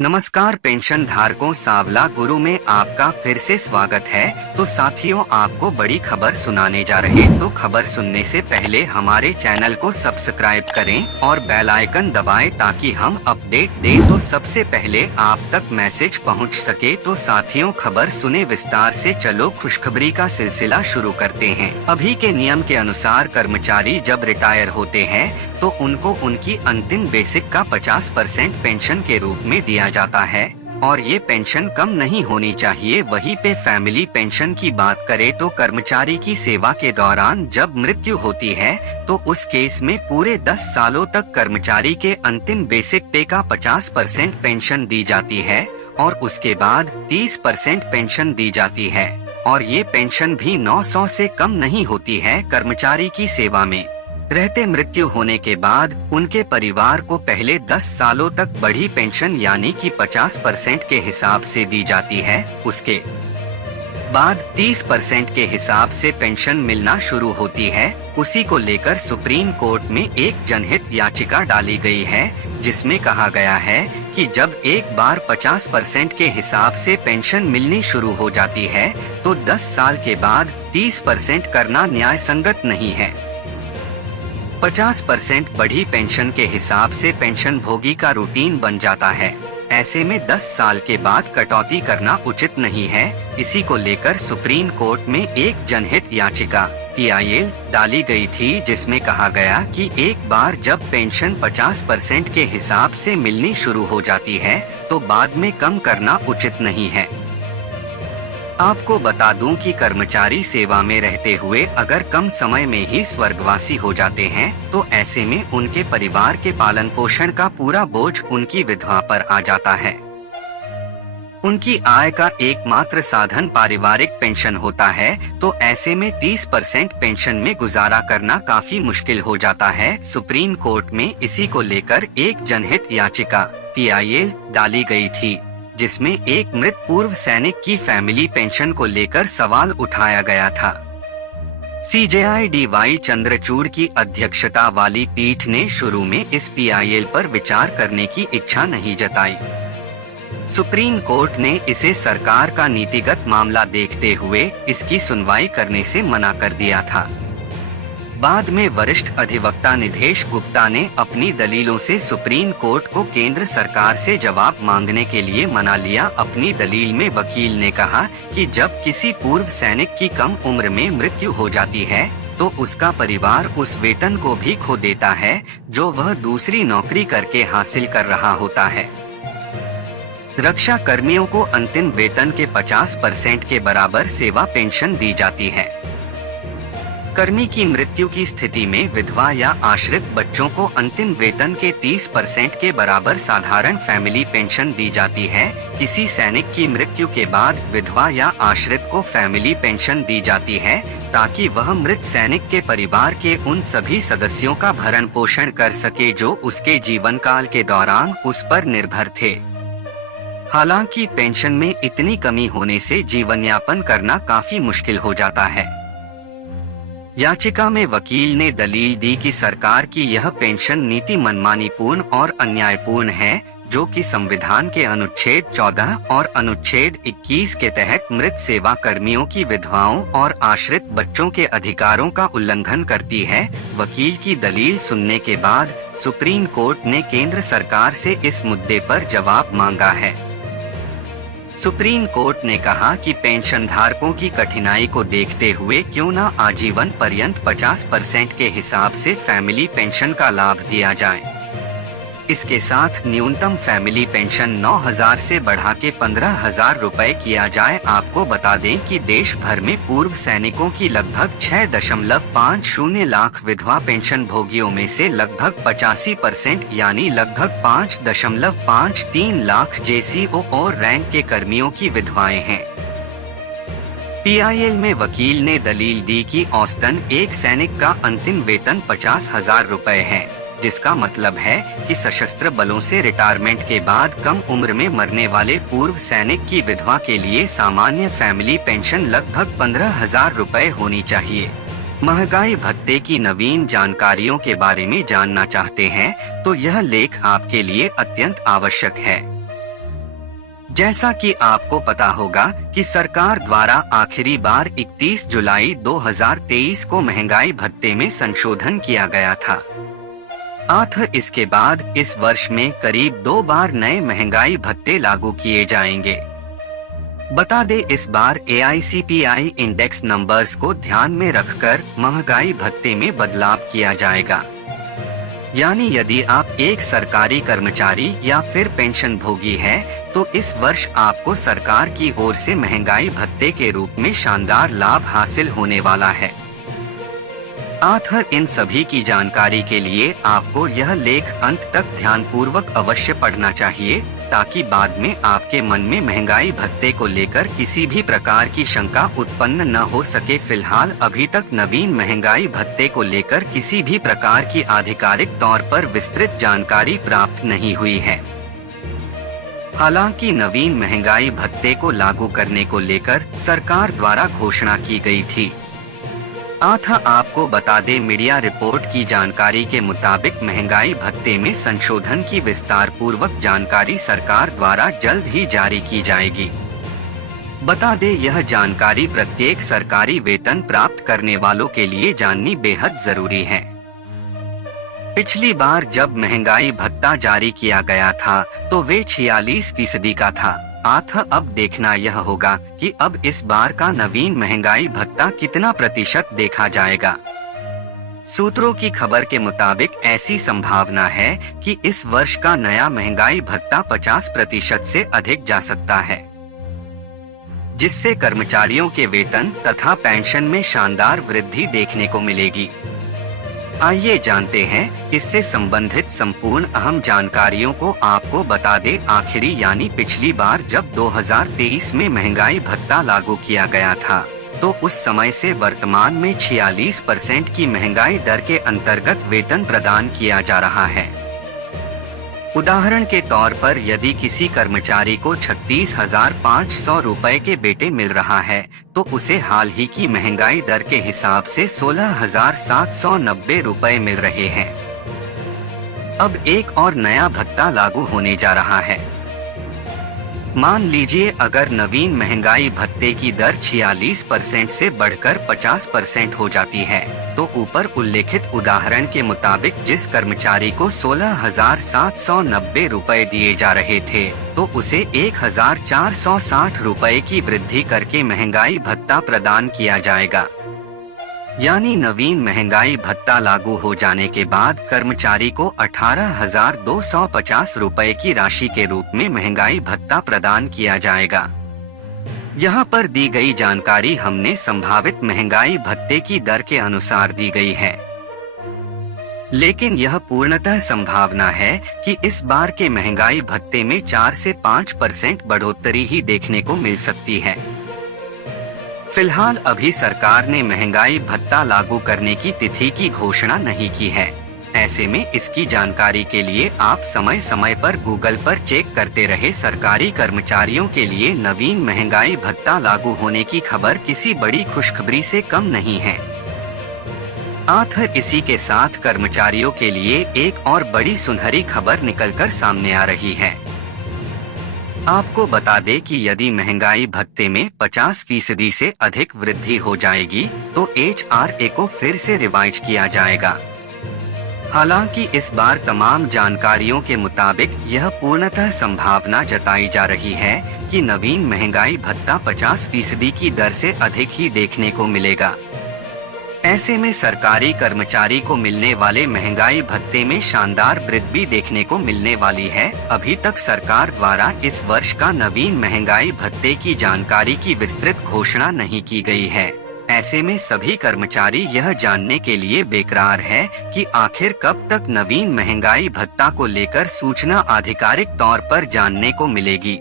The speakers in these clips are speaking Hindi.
नमस्कार पेंशन धारकों, सांवला गुरु में आपका फिर से स्वागत है। तो साथियों, आपको बड़ी खबर सुनाने जा रहे हैं। तो खबर सुनने से पहले हमारे चैनल को सब्सक्राइब करें और बेल आइकन दबाएं ताकि हम अपडेट दें तो सबसे पहले आप तक मैसेज पहुंच सके। तो साथियों, खबर सुने विस्तार से। चलो खुशखबरी का सिलसिला शुरू करते हैं। अभी के नियम के अनुसार कर्मचारी जब रिटायर होते हैं तो उनको उनकी अंतिम बेसिक का 50% पेंशन के रूप में दिया जाता है और ये पेंशन कम नहीं होनी चाहिए। वहीं पे फैमिली पेंशन की बात करें तो कर्मचारी की सेवा के दौरान जब मृत्यु होती है तो उस केस में पूरे 10 सालों तक कर्मचारी के अंतिम बेसिक पे का 50% पेंशन दी जाती है और उसके बाद 30% पेंशन दी जाती है और ये पेंशन भी 900 से कम नहीं होती है। कर्मचारी की सेवा में रहते मृत्यु होने के बाद उनके परिवार को पहले 10 सालों तक बढ़ी पेंशन यानी कि 50% के हिसाब से दी जाती है। उसके बाद 30% के हिसाब से पेंशन मिलना शुरू होती है। उसी को लेकर सुप्रीम कोर्ट में एक जनहित याचिका डाली गई है जिसमें कहा गया है कि जब एक बार 50% के हिसाब से पेंशन मिलनी शुरू हो जाती है तो 10 साल के बाद 30% करना न्याय संगत नहीं है। 50% बढ़ी पेंशन के हिसाब से पेंशन भोगी का रूटीन बन जाता है। ऐसे में 10 साल के बाद कटौती करना उचित नहीं है। इसी को लेकर सुप्रीम कोर्ट में एक जनहित याचिका PIL डाली गई थी जिसमें कहा गया कि एक बार जब पेंशन 50% के हिसाब से मिलनी शुरू हो जाती है तो बाद में कम करना उचित नहीं है। आपको बता दूं कि कर्मचारी सेवा में रहते हुए अगर कम समय में ही स्वर्गवासी हो जाते हैं तो ऐसे में उनके परिवार के पालन पोषण का पूरा बोझ उनकी विधवा पर आ जाता है। उनकी आय का एकमात्र साधन पारिवारिक पेंशन होता है तो ऐसे में 30% पेंशन में गुजारा करना काफी मुश्किल हो जाता है। सुप्रीम कोर्ट में इसी को लेकर एक जनहित याचिका PIL डाली गई थी जिसमें एक मृत पूर्व सैनिक की फैमिली पेंशन को लेकर सवाल उठाया गया था। CJI DY चंद्रचूड़ की अध्यक्षता वाली पीठ ने शुरू में इस PIL पर विचार करने की इच्छा नहीं जताई। सुप्रीम कोर्ट ने इसे सरकार का नीतिगत मामला देखते हुए इसकी सुनवाई करने से मना कर दिया था। बाद में वरिष्ठ अधिवक्ता निधेश गुप्ता ने अपनी दलीलों से सुप्रीम कोर्ट को केंद्र सरकार से जवाब मांगने के लिए मना लिया। अपनी दलील में वकील ने कहा कि जब किसी पूर्व सैनिक की कम उम्र में मृत्यु हो जाती है तो उसका परिवार उस वेतन को भी खो देता है जो वह दूसरी नौकरी करके हासिल कर रहा होता है। रक्षा कर्मियों को अंतिम वेतन के 50% के बराबर सेवा पेंशन दी जाती है। कर्मी की मृत्यु की स्थिति में विधवा या आश्रित बच्चों को अंतिम वेतन के 30% के बराबर साधारण फैमिली पेंशन दी जाती है। किसी सैनिक की मृत्यु के बाद विधवा या आश्रित को फैमिली पेंशन दी जाती है ताकि वह मृत सैनिक के परिवार के उन सभी सदस्यों का भरण पोषण कर सके जो उसके जीवन काल के दौरान उस पर निर्भर थे। हालांकि पेंशन में इतनी कमी होने से जीवन यापन करना काफी मुश्किल हो जाता है। याचिका में वकील ने दलील दी कि सरकार की यह पेंशन नीति मनमानीपूर्ण और अन्यायपूर्ण है जो कि संविधान के अनुच्छेद 14 और अनुच्छेद 21 के तहत मृत सेवा कर्मियों की विधवाओं और आश्रित बच्चों के अधिकारों का उल्लंघन करती है। वकील की दलील सुनने के बाद सुप्रीम कोर्ट ने केंद्र सरकार से इस मुद्दे पर जवाब मांगा है। सुप्रीम कोर्ट ने कहा कि पेंशन धारकों की कठिनाई को देखते हुए क्यों न आजीवन पर्यंत 50% के हिसाब से फैमिली पेंशन का लाभ दिया जाए। इसके साथ न्यूनतम फैमिली पेंशन 9,000 से बढ़ा के 15,000 रुपए किया जाए। आपको बता दें कि देश भर में पूर्व सैनिकों की लगभग 6.50 लाख विधवा पेंशन भोगियों में से लगभग 85% यानी लगभग 5.53 लाख JCO और रैंक के कर्मियों की विधवाएं हैं। PIL में वकील ने दलील दी कि औसतन एक सैनिक का अंतिम वेतन 50,000 रुपए है, जिसका मतलब है कि सशस्त्र बलों से रिटायरमेंट के बाद कम उम्र में मरने वाले पूर्व सैनिक की विधवा के लिए सामान्य फैमिली पेंशन लगभग 15,000 रुपए होनी चाहिए। महंगाई भत्ते की नवीन जानकारियों के बारे में जानना चाहते हैं तो यह लेख आपके लिए अत्यंत आवश्यक है। जैसा कि आपको पता होगा कि सरकार द्वारा आखिरी बार 31 जुलाई 2023 को महंगाई भत्ते में संशोधन किया गया था। इसके बाद इस वर्ष में करीब 2 बार नए महंगाई भत्ते लागू किए जाएंगे। बता दे, इस बार AICPI इंडेक्स नंबर्स को ध्यान में रखकर महंगाई भत्ते में बदलाव किया जाएगा। यानी यदि आप एक सरकारी कर्मचारी या फिर पेंशन भोगी हैं, तो इस वर्ष आपको सरकार की ओर से महंगाई भत्ते के रूप में शानदार लाभ हासिल होने वाला है। इन सभी की जानकारी के लिए आपको यह लेख अंत तक ध्यानपूर्वक अवश्य पढ़ना चाहिए, ताकि बाद में आपके मन में महंगाई भत्ते को लेकर किसी भी प्रकार की शंका उत्पन्न न हो सके। फिलहाल अभी तक नवीन महंगाई भत्ते को लेकर किसी भी प्रकार की आधिकारिक तौर पर विस्तृत जानकारी प्राप्त नहीं हुई है। हालांकि नवीन महंगाई भत्ते को लागू करने को लेकर सरकार द्वारा घोषणा की गई थी। आपको बता दें, मीडिया रिपोर्ट की जानकारी के मुताबिक महंगाई भत्ते में संशोधन की विस्तार पूर्वक जानकारी सरकार द्वारा जल्द ही जारी की जाएगी। बता दें, यह जानकारी प्रत्येक सरकारी वेतन प्राप्त करने वालों के लिए जाननी बेहद जरूरी है। पिछली बार जब महंगाई भत्ता जारी किया गया था तो वे 46% का था। अब देखना यह होगा कि अब इस बार का नवीन महंगाई भत्ता कितना प्रतिशत देखा जाएगा। सूत्रों की खबर के मुताबिक ऐसी संभावना है कि इस वर्ष का नया महंगाई भत्ता 50% से अधिक जा सकता है, जिससे कर्मचारियों के वेतन तथा पेंशन में शानदार वृद्धि देखने को मिलेगी। आइए जानते हैं इससे संबंधित संपूर्ण अहम जानकारियों को आपको बता दे। आखिरी यानी पिछली बार जब 2023 में महंगाई भत्ता लागू किया गया था, तो उस समय से वर्तमान में 46% की महंगाई दर के अंतर्गत वेतन प्रदान किया जा रहा है। उदाहरण के तौर पर यदि किसी कर्मचारी को 36,500 रुपए के वेतन मिल रहा है, तो उसे हाल ही की महंगाई दर के हिसाब से 16,790 रुपए मिल रहे हैं। अब एक और नया भत्ता लागू होने जा रहा है। मान लीजिए अगर नवीन महंगाई भत्ते की दर 46% से बढ़कर 50% हो जाती है, तो ऊपर उल्लेखित उदाहरण के मुताबिक जिस कर्मचारी को 16,790 रुपए दिए जा रहे थे, तो उसे 1,460 रुपए की वृद्धि करके महंगाई भत्ता प्रदान किया जाएगा। यानी नवीन महंगाई भत्ता लागू हो जाने के बाद कर्मचारी को 18,250 रुपए की राशि के रूप में महंगाई भत्ता प्रदान किया जाएगा। यहाँ पर दी गई जानकारी हमने संभावित महंगाई भत्ते की दर के अनुसार दी गई है, लेकिन यह पूर्णतः संभावना है कि इस बार के महंगाई भत्ते में 4 से 5% बढ़ोतरी ही देखने को मिल सकती है। फिलहाल अभी सरकार ने महंगाई भत्ता लागू करने की तिथि की घोषणा नहीं की है। ऐसे में इसकी जानकारी के लिए आप समय समय पर गूगल पर चेक करते रहे। सरकारी कर्मचारियों के लिए नवीन महंगाई भत्ता लागू होने की खबर किसी बड़ी खुशखबरी से कम नहीं है। इसी के साथ कर्मचारियों के लिए एक और बड़ी सुनहरी खबर निकलकर सामने आ रही है। आपको बता दें कि यदि महंगाई भत्ते में 50% से अधिक वृद्धि हो जाएगी, तो HRA को फिर से रिवाइज किया जाएगा। हालांकि इस बार तमाम जानकारियों के मुताबिक यह पूर्णतः संभावना जताई जा रही है कि नवीन महंगाई भत्ता 50% की दर से अधिक ही देखने को मिलेगा। ऐसे में सरकारी कर्मचारी को मिलने वाले महंगाई भत्ते में शानदार वृद्धि देखने को मिलने वाली है। अभी तक सरकार द्वारा इस वर्ष का नवीन महंगाई भत्ते की जानकारी की विस्तृत घोषणा नहीं की गई है। ऐसे में सभी कर्मचारी यह जानने के लिए बेकरार है कि आखिर कब तक नवीन महंगाई भत्ता को लेकर सूचना आधिकारिक तौर पर जानने को मिलेगी।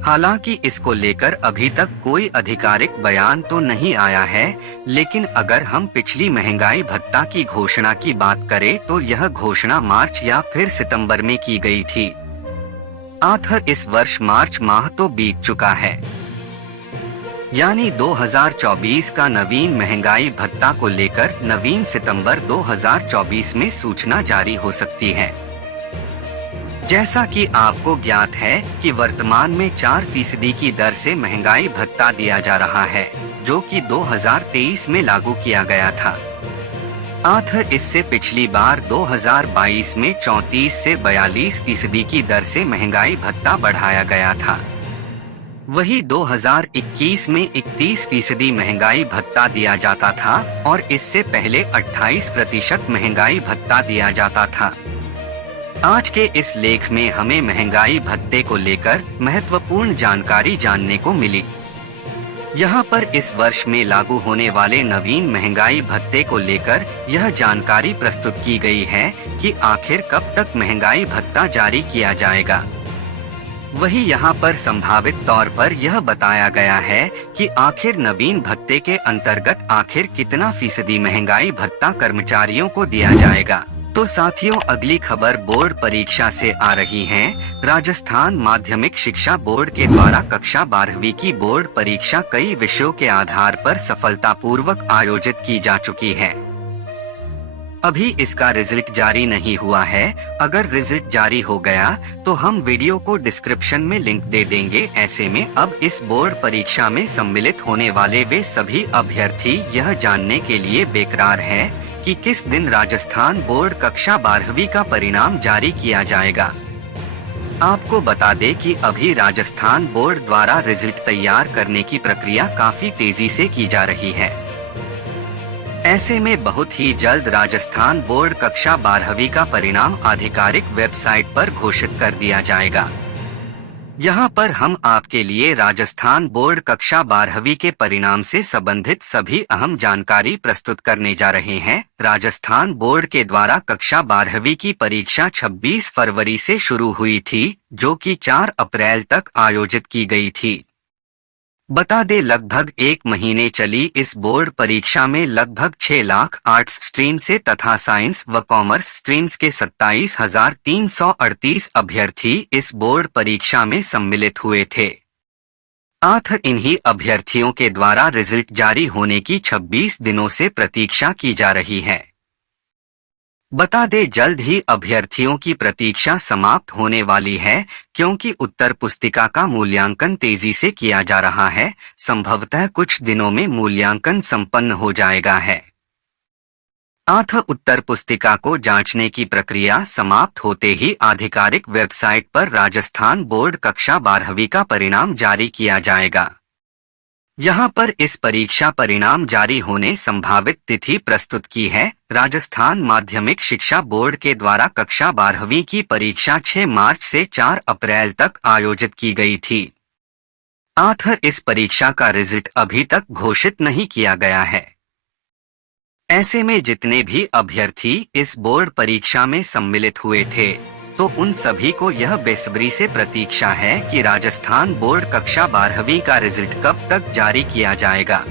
हालांकि इसको लेकर अभी तक कोई आधिकारिक बयान तो नहीं आया है, लेकिन अगर हम पिछली महंगाई भत्ता की घोषणा की बात करें तो यह घोषणा मार्च या फिर सितंबर में की गई थी। इस वर्ष मार्च माह तो बीत चुका है, यानी 2024 का नवीन महंगाई भत्ता को लेकर नवीन सितंबर 2024 में सूचना जारी हो सकती है। जैसा कि आपको ज्ञात है कि वर्तमान में 4% की दर से महंगाई भत्ता दिया जा रहा है, जो कि 2023 में लागू किया गया था। इससे पिछली बार 2022 में 34 से 42% की दर से महंगाई भत्ता बढ़ाया गया था। वही 2021 में 31% महंगाई भत्ता दिया जाता था और इससे पहले 28% महंगाई भत्ता दिया जाता था। आज के इस लेख में हमें महंगाई भत्ते को लेकर महत्वपूर्ण जानकारी जानने को मिली। यहाँ पर इस वर्ष में लागू होने वाले नवीन महंगाई भत्ते को लेकर यह जानकारी प्रस्तुत की गई है कि आखिर कब तक महंगाई भत्ता जारी किया जाएगा। वही यहाँ पर संभावित तौर पर यह बताया गया है कि आखिर नवीन भत्ते के अंतर्गत आखिर कितना फीसदी महंगाई भत्ता कर्मचारियों को दिया जाएगा। तो साथियों, अगली खबर बोर्ड परीक्षा से आ रही है। राजस्थान माध्यमिक शिक्षा बोर्ड के द्वारा कक्षा 12वीं की बोर्ड परीक्षा कई विषयों के आधार पर सफलतापूर्वक आयोजित की जा चुकी है। अभी इसका रिजल्ट जारी नहीं हुआ है। अगर रिजल्ट जारी हो गया तो हम वीडियो को डिस्क्रिप्शन में लिंक दे देंगे। ऐसे में अब इस बोर्ड परीक्षा में सम्मिलित होने वाले वे सभी अभ्यर्थी यह जानने के लिए बेकरार हैं कि किस दिन राजस्थान बोर्ड कक्षा 12वीं का परिणाम जारी किया जाएगा। आपको बता दें कि अभी राजस्थान बोर्ड द्वारा रिजल्ट तैयार करने की प्रक्रिया काफी तेजी से की जा रही है। ऐसे में बहुत ही जल्द राजस्थान बोर्ड कक्षा 12वीं का परिणाम आधिकारिक वेबसाइट पर घोषित कर दिया जाएगा। यहाँ पर हम आपके लिए राजस्थान बोर्ड कक्षा 12वीं के परिणाम से संबंधित सभी अहम जानकारी प्रस्तुत करने जा रहे हैं। राजस्थान बोर्ड के द्वारा कक्षा 12वीं की परीक्षा 26 फरवरी से शुरू हुई थी, जो कि 4 अप्रैल तक आयोजित की गई थी। बता दे लगभग 1 महीने चली इस बोर्ड परीक्षा में लगभग 6 लाख आर्ट्स स्ट्रीम से तथा साइंस व कॉमर्स स्ट्रीम्स के 27,338 अभ्यर्थी इस बोर्ड परीक्षा में सम्मिलित हुए थे। इन्हीं अभ्यर्थियों के द्वारा रिजल्ट जारी होने की 26 दिनों से प्रतीक्षा की जा रही है। बता दे जल्द ही अभ्यर्थियों की प्रतीक्षा समाप्त होने वाली है, क्योंकि उत्तर पुस्तिका का मूल्यांकन तेजी से किया जा रहा है। संभवतः कुछ दिनों में मूल्यांकन संपन्न हो जाएगा है। उत्तर पुस्तिका को जांचने की प्रक्रिया समाप्त होते ही आधिकारिक वेबसाइट पर राजस्थान बोर्ड कक्षा 12वीं का परिणाम जारी किया जाएगा। यहाँ पर इस परीक्षा परिणाम जारी होने संभावित तिथि प्रस्तुत की है। राजस्थान माध्यमिक शिक्षा बोर्ड के द्वारा कक्षा 12वीं की परीक्षा 6 मार्च से 4 अप्रैल तक आयोजित की गई थी। इस परीक्षा का रिजल्ट अभी तक घोषित नहीं किया गया है। ऐसे में जितने भी अभ्यर्थी इस बोर्ड परीक्षा में सम्मिलित हुए थे, तो उन सभी को यह बेसब्री से प्रतीक्षा है कि राजस्थान बोर्ड कक्षा 12वीं का रिजल्ट कब तक जारी किया जाएगा।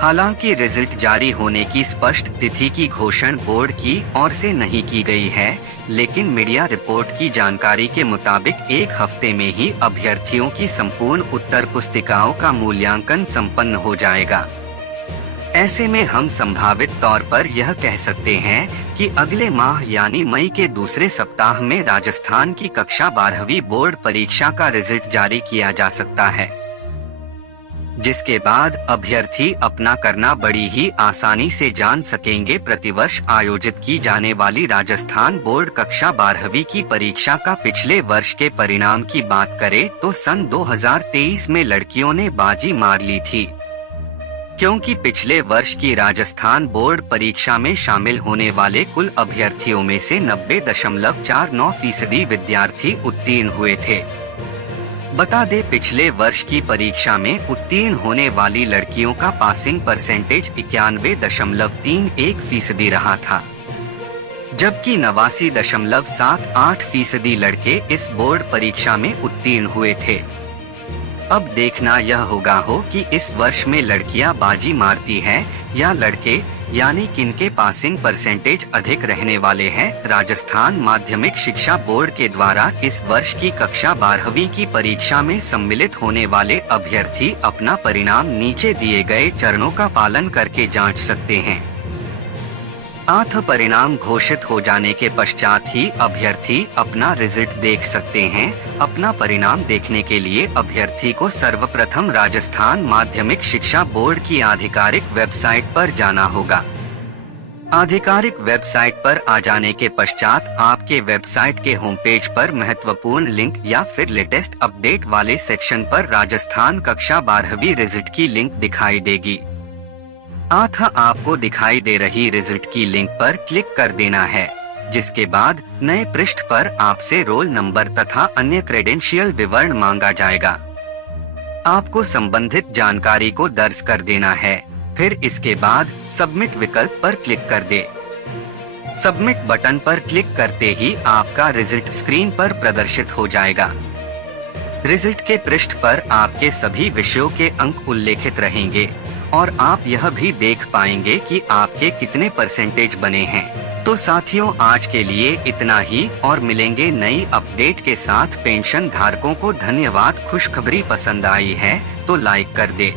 हालांकि रिजल्ट जारी होने की स्पष्ट तिथि की घोषणा बोर्ड की ओर से नहीं की गई है, लेकिन मीडिया रिपोर्ट की जानकारी के मुताबिक 1 हफ्ते में ही अभ्यर्थियों की संपूर्ण उत्तर पुस्तिकाओं का मूल्यांकन संपन्न हो जाएगा। ऐसे में हम संभावित तौर पर यह कह सकते हैं कि अगले माह यानी मई के दूसरे सप्ताह में राजस्थान की कक्षा 12वीं बोर्ड परीक्षा का रिजल्ट जारी किया जा सकता है, जिसके बाद अभ्यर्थी अपना करना बड़ी ही आसानी से जान सकेंगे। प्रतिवर्ष आयोजित की जाने वाली राजस्थान बोर्ड कक्षा 12वीं की परीक्षा का पिछले वर्ष के परिणाम की बात करें तो सन 2023 में लड़कियों ने बाजी मार ली थी, क्योंकि पिछले वर्ष की राजस्थान बोर्ड परीक्षा में शामिल होने वाले कुल अभ्यर्थियों में से 90.49% विद्यार्थी उत्तीर्ण हुए थे। बता दे पिछले वर्ष की परीक्षा में उत्तीर्ण होने वाली लड़कियों का पासिंग परसेंटेज 91.31% रहा था, जबकि 89.78% लड़के इस बोर्ड परीक्षा में उत्तीर्ण हुए थे। अब देखना यह होगा कि इस वर्ष में लड़कियां बाजी मारती हैं या लड़के, यानी किनके पासिंग परसेंटेज अधिक रहने वाले हैं। राजस्थान माध्यमिक शिक्षा बोर्ड के द्वारा इस वर्ष की कक्षा 12वीं की परीक्षा में सम्मिलित होने वाले अभ्यर्थी अपना परिणाम नीचे दिए गए चरणों का पालन करके जांच सकते हैं। आठ परिणाम घोषित हो जाने के पश्चात ही अभ्यर्थी अपना रिजल्ट देख सकते हैं। अपना परिणाम देखने के लिए अभ्यर्थी को सर्वप्रथम राजस्थान माध्यमिक शिक्षा बोर्ड की आधिकारिक वेबसाइट पर जाना होगा। आधिकारिक वेबसाइट पर आ जाने के पश्चात आपके वेबसाइट के होम पेज पर महत्वपूर्ण लिंक या फिर लेटेस्ट अपडेट वाले सेक्शन पर राजस्थान कक्षा 12वीं रिजल्ट की लिंक दिखाई देगी। आपको दिखाई दे रही रिजल्ट की लिंक पर क्लिक कर देना है, जिसके बाद नए पृष्ठ पर आपसे रोल नंबर तथा अन्य क्रेडेंशियल विवरण मांगा जाएगा। आपको संबंधित जानकारी को दर्ज कर देना है। फिर इसके बाद सबमिट विकल्प पर क्लिक कर दे। सबमिट बटन पर क्लिक करते ही आपका रिजल्ट स्क्रीन पर प्रदर्शित हो जाएगा। रिजल्ट के पृष्ठ पर आपके सभी विषयों के अंक उल्लेखित रहेंगे और आप यह भी देख पाएंगे कि आपके कितने परसेंटेज बने हैं। तो साथियों, आज के लिए इतना ही और मिलेंगे नई अपडेट के साथ। पेंशन धारकों को धन्यवाद। खुशखबरी पसंद आई है तो लाइक कर दे।